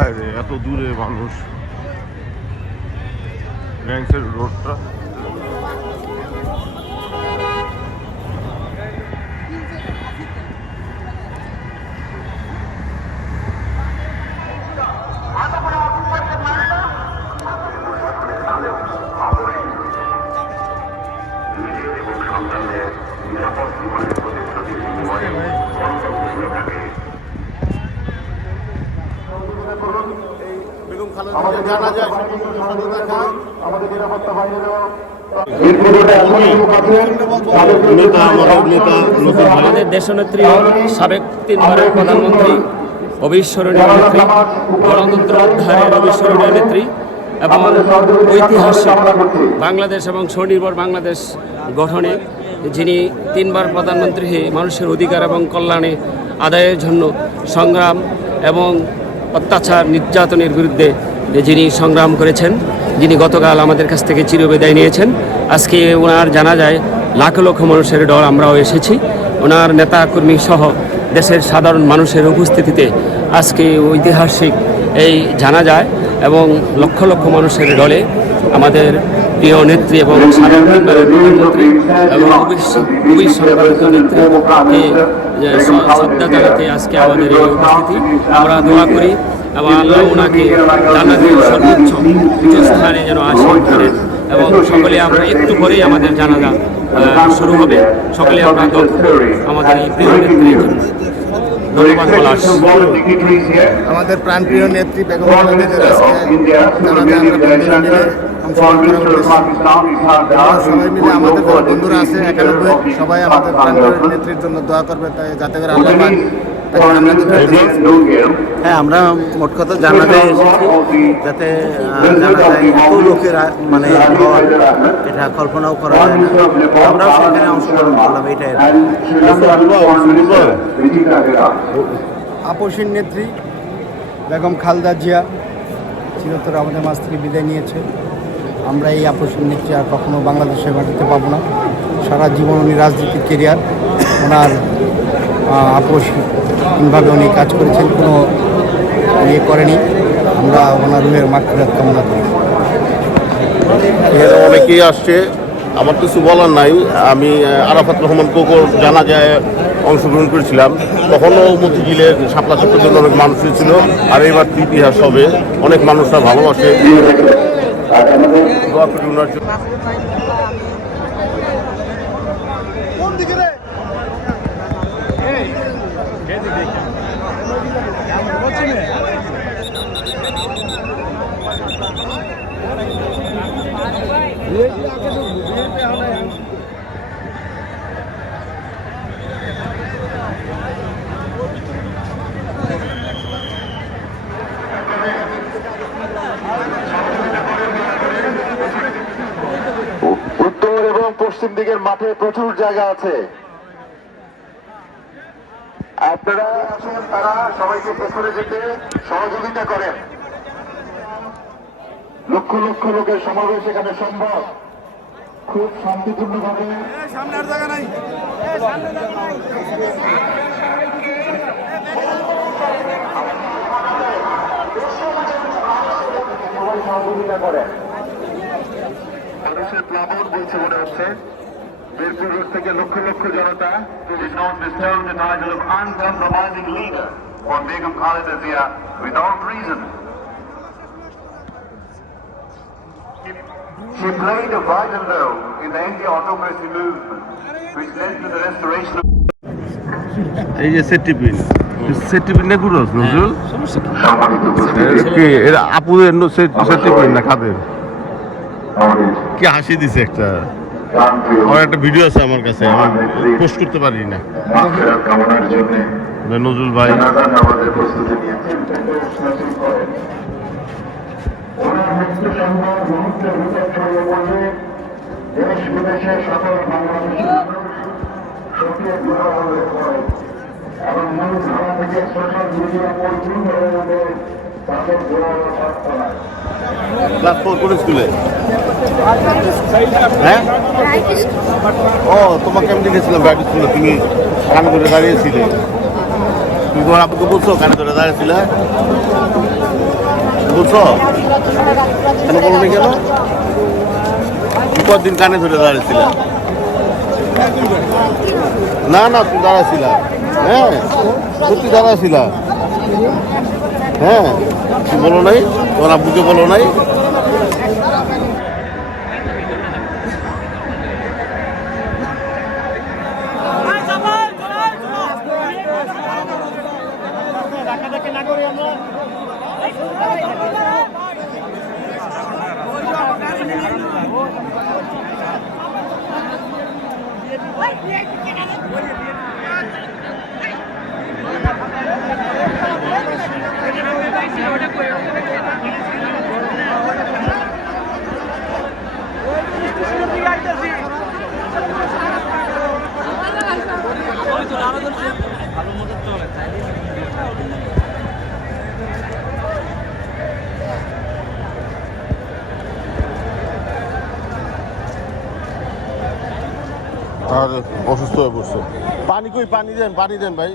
কোথায় রে, এত দূরে মানুষ। র্যাংসের রোডটা জানা যায় আমাদের দেশনেত্রী, সাবেক 3 বারের প্রধানমন্ত্রী, অবিস্মরণীয় নেত্রী, গণতন্ত্র উদ্ধারের অবিস্মরণীয় নেত্রী এবং ঐতিহাসিক বাংলাদেশ এবং স্বনির্ভর বাংলাদেশ গঠনে যিনি 3 বার প্রধানমন্ত্রী হয়ে মানুষের অধিকার এবং কল্যাণে আদায়ের জন্য সংগ্রাম এবং অত্যাচার নির্যাতনের বিরুদ্ধে যিনি সংগ্রাম করেছেন, যিনি গতকাল আমাদের কাছ থেকে চিরবিদায় নিয়েছেন। আজকে ওনার জানাজায় লাখ লক্ষ মানুষের দল আমরাও এসেছি। ওনার নেতাকর্মী সহ দেশের সাধারণ মানুষের উপস্থিতিতে আজকে ঐতিহাসিক এই জানাজায় এবং লক্ষ লক্ষ মানুষের দলে আমাদের প্রিয় নেত্রী এবং সাবেক প্রধানমন্ত্রী এবং অবিস্মরণীয় নেত্রীকে শ্রদ্ধা জানাতে আজকে আমাদের এই উপস্থিতি। আমরা দোয়া করি এবং আল্লাহ ওনাকে জান্নাতের সর্বোচ্চ উচ্চ স্থানে যেন আসীন করেন এবং সকলে আমরা একটু পরেই আমাদের জানাজা শুরু হবে। সকলে আমরা আমাদের এই প্রিয় নেত্রীর জন্য ধন্যবাদ বলা। আমাদের প্রাণপ্রিয় নেত্রী বেগম খালেদা জিয়ার সবাই মিলে আমাদের বন্ধুরা আছে 91, সবাই আমাদের প্রাণপ্রিয় নেত্রীর জন্য দোয়া করবে, তাই যাতে করে আল্লাহ পাক। হ্যাঁ, আমরা মোট কথা জানাতে এসেছি যাতে জানা যায় এত লোকের মানে এটা কল্পনাও করা যায় না। আমরাও সেখানে অংশগ্রহণ করলাম, এটাই। আপসীন নেত্রী বেগম খালেদা জিয়া চিরতরে আমাদের মাঝ থেকে বিদায় নিয়েছে। আমরা এই আপসীন নেত্রী আর কখনো বাংলাদেশের মাটিতে পাবো না। সারা জীবন উনি রাজনীতির কেরিয়ার, ওনার আপসীনভাবে উনি কাজ করেছেন, কোনো ইয়ে করেনি। আমরা ওনার রুহের মাগফিরাত কামনা করি। অনেকেই আসছে, আমার কিছু বলার নাই। আমি আরাফাত রহমান কোকর জানাজায় অংশগ্রহণ করেছিলাম, তখনও মতিঝিলের শাপলা চত্বরের জন্য অনেক মানুষ ছিল। আর এবার ইতিহাস হবে, অনেক মানুষরা ভালোবাসে। দোয়া করি ওনার জন্য। উত্তর এবং পশ্চিম দিকের মাঠে প্রচুর জায়গা আছে, আপনারা আসেন, তারা সবাইকে পেছনে যেতে সহযোগিতা করেন। লক্ষ লক্ষ লোকের সমাবেশ এখানে সম্ভব, খুব শান্তিপূর্ণভাবে। সবাই সহযোগিতা করেন। মানুষের প্লাবন বলছে মনে হচ্ছে। মিরপুর রোড থেকে লক্ষ লক্ষ জনতা। Is not bestowed the title of uncompromising leader on Begum Khaleda Zia without reason. She played a vital role in the anti-autocracy movement, which led to the restoration of. এই যে সেটিপিন না গুরস নজরুল কি এরা আপুদের সেটিপিন না খাদের কি হাসি দিছে একটা। আমার একটা ভিডিও আছে আমার কাছে, আমি পোস্ট করতে পারি না। নজরুল ভাই দেশ বিদেশের সকল বাংলাদেশি সক্রিয় এবং মূল ধারা থেকে সোশ্যাল মিডিয়া পরিপূর্ণ হয়ে যাবে তাদের ক্লাস 4 কোন স্কুলে? হ্যাঁ, ও তোমাকে আমি দেখেছিলাম ব্রাইট স্কুলে, তুমি কানে ধরে দাঁড়িয়েছিলে। তুমি তোমার আপুকে বলছো কানে ধরে দাঁড়িয়েছিলে? বলছো কেন বলো নি কেন কদিন কানে ধরে দাঁড়িয়েছিল না না তুমি দাঁড়াইছিল হ্যাঁ সত্যি দাঁড়াইছিল হ্যাঁ তুমি বলো নাই তোমার আব্বুকে বলো নাই আর অসুস্থ হয়ে পড়ছে পানি কই পানি দেন ভাই